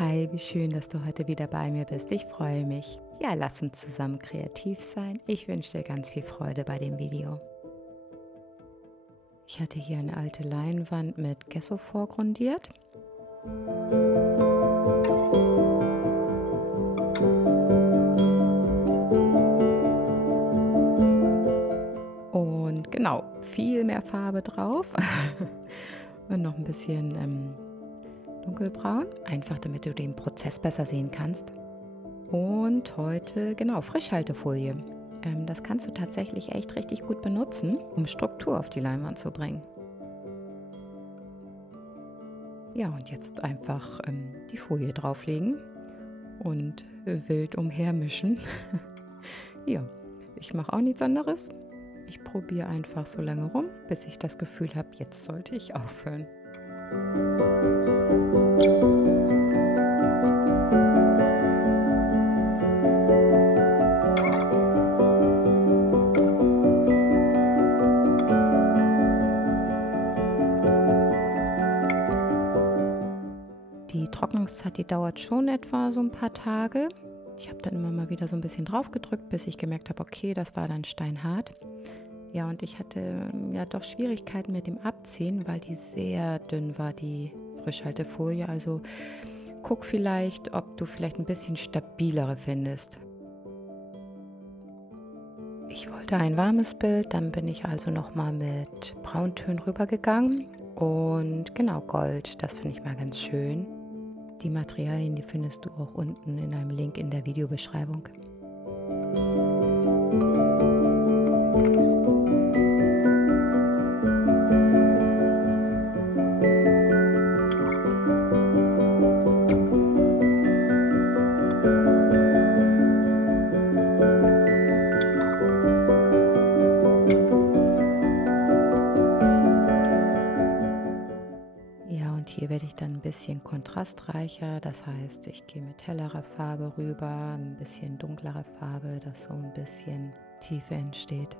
Hi, wie schön, dass du heute wieder bei mir bist. Ich freue mich. Ja, lass uns zusammen kreativ sein. Ich wünsche dir ganz viel Freude bei dem Video. Ich hatte hier eine alte Leinwand mit Gesso vorgrundiert. Und genau, viel mehr Farbe drauf. Und noch ein bisschen dunkelbraun, einfach damit du den Prozess besser sehen kannst. Und heute, genau, Frischhaltefolie. Das kannst du tatsächlich echt richtig gut benutzen, um Struktur auf die Leinwand zu bringen. Ja, und jetzt einfach die Folie drauflegen und wild umhermischen. Ja, ich mache auch nichts anderes. Ich probiere einfach so lange rum, bis ich das Gefühl habe, jetzt sollte ich aufhören. Die Trocknungszeit, die dauert schon etwa so ein paar Tage. Ich habe dann immer mal wieder so ein bisschen drauf gedrückt, bis ich gemerkt habe, okay, das war dann steinhart. Ja, und ich hatte ja doch Schwierigkeiten mit dem Abziehen, weil die sehr dünn war, die Frischhaltefolie. Also guck vielleicht, ob du vielleicht ein bisschen stabilere findest. Ich wollte ein warmes Bild, dann bin ich also nochmal mit Brauntönen rübergegangen. Und genau, Gold, das finde ich mal ganz schön. Die Materialien, die findest du auch unten in einem Link in der Videobeschreibung. Hier werde ich dann ein bisschen kontrastreicher, das heißt, ich gehe mit hellerer Farbe rüber, ein bisschen dunklere Farbe, dass so ein bisschen Tiefe entsteht.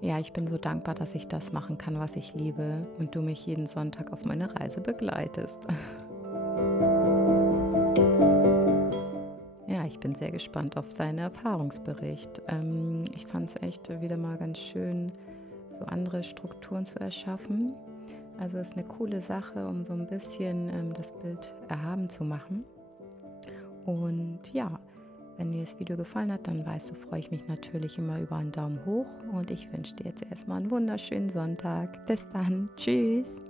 Ja, ich bin so dankbar, dass ich das machen kann, was ich liebe und du mich jeden Sonntag auf meine Reise begleitest. Ja, ich bin sehr gespannt auf deinen Erfahrungsbericht. Ich fand es echt wieder mal ganz schön, so andere Strukturen zu erschaffen. Also es ist eine coole Sache, um so ein bisschen das Bild erhaben zu machen. Und ja, wenn dir das Video gefallen hat, dann weißt du, freue ich mich natürlich immer über einen Daumen hoch. Und ich wünsche dir jetzt erstmal einen wunderschönen Sonntag. Bis dann. Tschüss.